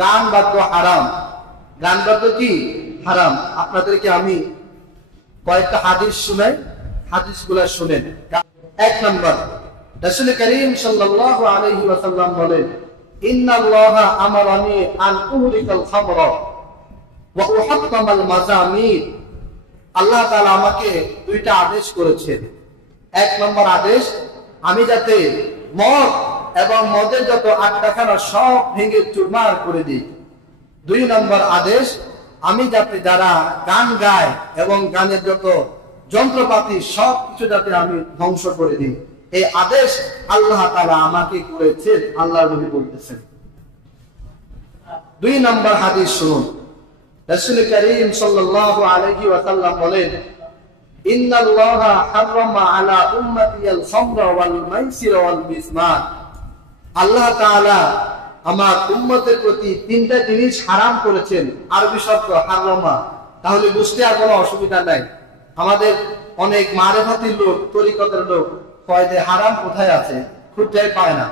গান বাদ্য হারাম। গান বাদ্য কি হারাম। আপনাদেরকে আমি কয়েকটা হাদিস শুনাই, হাদিসগুলো শুনেন। 1 নম্বর, রাসূল করিম সাল্লাল্লাহু আলাইহি ওয়াসাল্লাম বলেন, ইন্নাল্লাহা আমারানি আন উহরিকাল খামরা ওয়া উহাত্তামাল মাজামির। আল্লাহ তাআলা আমাকে দুইটা আদেশ করেছেন। 1 নম্বর আদেশ, আমি যাতে মদ এবং মদের যত আড্ডাখানা সব ভেঙে চুরমার করে দিই। 2 নম্বর আদেশ, আমি যাতে যারা গান গায় এবং গানের যত যন্ত্রপাতি সব কিছু যাতে আমি ধ্বংস করে দিই। এই আদেশ আল্লাহ তাআলা আমাকে করেছেন, আল্লাহর নবী বলতেছেন। 2 নম্বর হাদিস শুনুন। রাসূল করিম সাল্লাল্লাহু আলাইহি ওয়াসাল্লাম বলেন, ইন্নাল্লাহা হারামা আলা উম্মতি আল খামরা ওয়াল মাইসির ওয়াল মিজমার। আল্লাহ তাআলা আমার উম্মতের প্রতি 3টা জিনিস হারাম করেছেন। আরবি শব্দ হারামা, তাহলে বুঝতে আর কোনো অসুবিধা নাই। আমাদের অনেক মারেফাতির লোক, তরিকতের লোক কয়দে হারাম কোথায় আছে খুঁজে পায় না।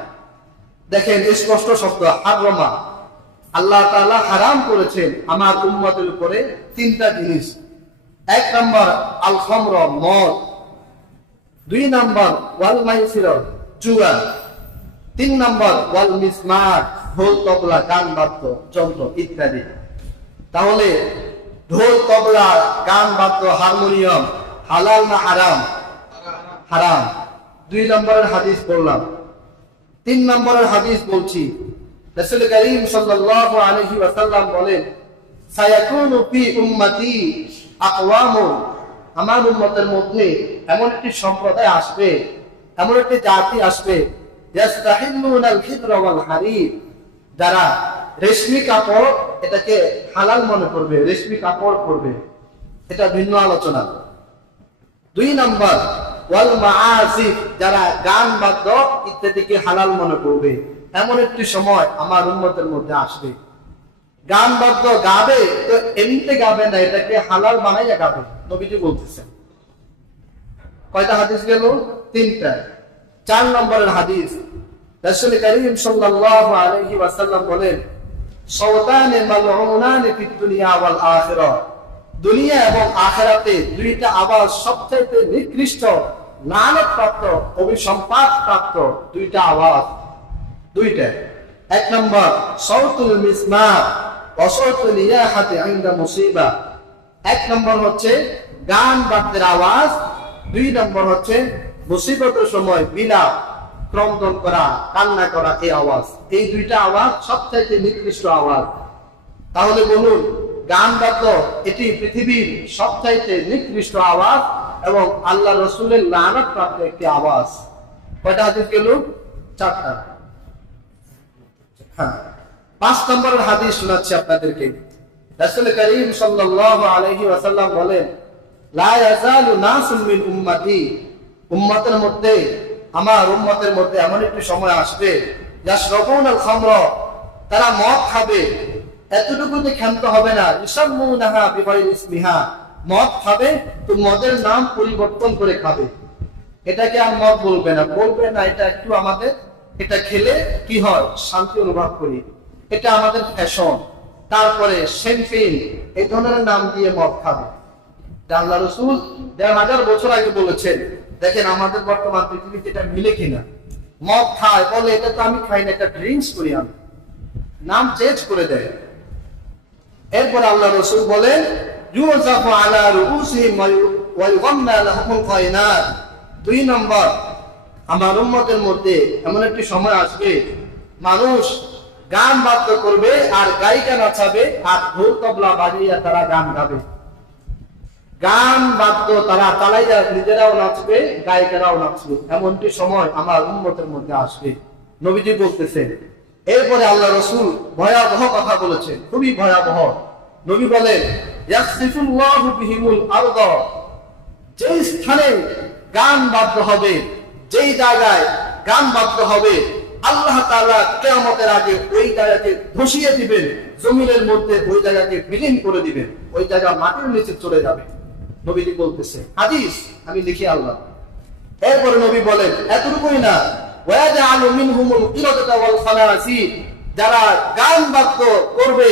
দেখেন স্পষ্ট শব্দ হারামা, আল্লাহ তাআলা হারাম করেছেন আমার উম্মতের উপরে 3টা জিনিস। 1 নম্বর আল খামর, মদ। 2 নম্বর ওয়াল মাইসির, জুয়া। 3 নম্বর ওয়াল মিজমার, ঢোল তবলা গান বাদ্য যন্ত্র ইত্যাদি। তাহলে ঢোল তবলা গান বাদ্য হারমোনিয়াম হালাল না হারাম? হারাম। 2 নম্বরের হাদিস বললাম। 3 নম্বরের হাদিস বলছি। রাসূল করিম সাল্লাল্লাহু আলাইহি ওয়াসাল্লাম বলেন, সায়াকুনু ফি উম্মতি আকওয়ামুন। আমার উম্মতের মধ্যে এমন একটি সম্প্রদায় আসবে, এমন একটি জাতি আসবে, ইয়াস্তাহিল্লুনাল খিদরা ওয়াল হারির। যারা রেশমি কাপড় এটাকে হালাল মনে করবে, রেশমি কাপড় পরবে। এটা ভিন্ন আলোচনা। 2 নম্বর ওয়াল মাআসিফ, যারা গান বাদ্য ইত্যাদিকে হালাল মনে করবে। এমন একটি সময় আমার উম্মতের মধ্যে আসবে, গান বাদ্য গাবে তো এমনিতে গাবে না, এটাকে হালাল বানাইয়া গাবে। নবীজি বলতেছেন। কয়টা হাদিস গেল? 3টা। 4 নম্বরের হাদিস, রাসূল করিম সাল্লাল্লাহু আলাইহি ওয়াসাল্লাম বলেন, সাওতানে মালউনানে ফিদ দুনিয়া ওয়াল আখিরাহ। দুনিয়া এবং আখিরাতে 2টা আওয়াজ সবচেয়ে নিকৃষ্ট, লানত প্রাপ্ত, অভিসম্পাত প্রাপ্ত 2টা আওয়াজ। 2টা। 1 নম্বর সাউতুল মিজমার ওয়া সাউতুল ইয়াহাতি ইনদা মুসিবা। 1 নম্বর হচ্ছে গান বাদ্যের আওয়াজ। 2 নম্বর হচ্ছে মুসিবতের সময় বিলাপ, ক্রন্দন করা, কান্না করা, এই আওয়াজ। এই 2টা আওয়াজ সবচেয়ে নিকৃষ্ট আওয়াজ। তাহলে বলুন, গান বাদ্য এটি পৃথিবীর সবচেয়ে নিকৃষ্ট আওয়াজ এবং আল্লাহ রাসূলের লানত প্রাপ্ত একটি আওয়াজ। কয়টা হাদিস গেল? 4টা। হ্যাঁ, 5 নম্বরের হাদিস শোনাচ্ছি আপনাদেরকে। রাসূল করিম সাল্লাল্লাহু আলাইহি ওয়াসাল্লাম বলেন, লা ইয়াজালু নাসুন মিন উম্মতি। উম্মতের মধ্যে, আমার উম্মতের মধ্যে এমন একটি সময় আসবে, ইয়াশরাবুনাল খামরা, তারা মদ খাবে। এতটুকুতে ক্ষান্ত হবে না, ইসাম্মুনাহা বিগাইরি ইসমিহা, মদ খাবে তো মদের নাম পরিবর্তন করে খাবে। এটাকে আর মদ বলবে না, বলবে না এটা একটু আমাদের, এটা খেলে কি হয় শান্তি অনুভব করি, এটা আমাদের ফ্যাশন। তারপরে শ্যাম্পেন, এই ধরনের নাম দিয়ে মদ খাবে। আল্লাহ রাসূল ১৫০০ বছর আগে বলেছেন। দেখেন আমাদের বর্তমান পৃথিবীতে এটা মিলে কিনা। মদ খায়, বলে এটা তো আমি খাই না, এটা ড্রিঙ্কস করি আমি, নাম চেঞ্জ করে দেয়। এরপর আল্লাহ রাসূল বলেন, ইউযাফু আলা রুউসিহিম ওয়া ইউগান্না লাহুমুল কায়নাত। 2 নম্বর, আমার উম্মতের মধ্যে এমন একটি সময় আসবে, মানুষ গান বাদ্য করবে আর গায়িকা নাচাবে আর ঢোল তবলা বাজিয়ে তারা গান গাবে। গান বাদ্য তারা চালাইয়া নিজেরাও নাচবে, গায়িকারাও নাচবে। এমনটি সময় আমার উম্মতের মধ্যে আসবে, নবীজি বলতেছেন। এরপরে আল্লাহ রাসূল ভয়াবহ কথা বলেছেন, খুবই ভয়াবহ। নবী বলেন, ইয়াসিফুল্লাহু বিহিমুল আরদ। যেই স্থানে গান বাদ্য হবে, যেই জায়গায় গান বাদ্য হবে, আল্লাহ তাআলা কিয়ামতের আগে ওই জায়গাকে ধসিয়ে দিবেন, জমিনের মধ্যে ওই জায়গাকে বিলীন করে দিবেন, ওই জায়গা মাটির নিচে চলে যাবে। নবীজি বলতেছে, হাদিস আমি লিখি আল্লাহ। এরপরে নবী বলেন, এতটুকুই না, ওয়াজআলু মিনহুমুল কিরাদাতা ওয়াল খানাসির। যারা গান বাদ্য করবে,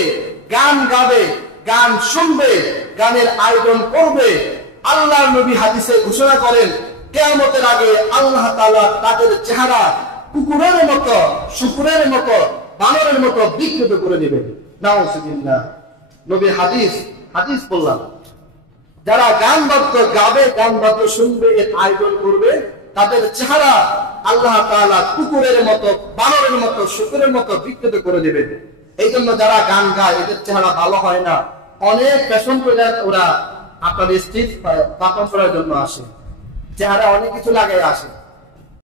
গান গাবে, গান শুনবে, গানের আয়োজন করবে, আল্লাহর নবী হাদিসে ঘোষণা করেন কিয়ামতের আগে আল্লাহ তাআলা তাদের চেহারা কুকুরের মতো, শুকুরের মতো, বানরের মতো বিকৃত করে দিবেন। নাউজুবিল্লাহ। নবী হাদিস বললাম, যারা গান বাদ্য গাবে, গান বাদ্য শুনবে, এর আয়োজন করবে, তাদের চেহারা আল্লাহ তাআলা কুকুরের মতো, বানরের মতো, শুকুরের মতো বিকৃত করে দিবেন। এই জন্য যারা গান গায় এদের চেহারা ভালো হয় না। অনেক ফ্যাশন করে ওরা আপনার স্টেজ পারফর্ম করার জন্য আসে, চেহারা অনেক কিছু লাগাই আসে।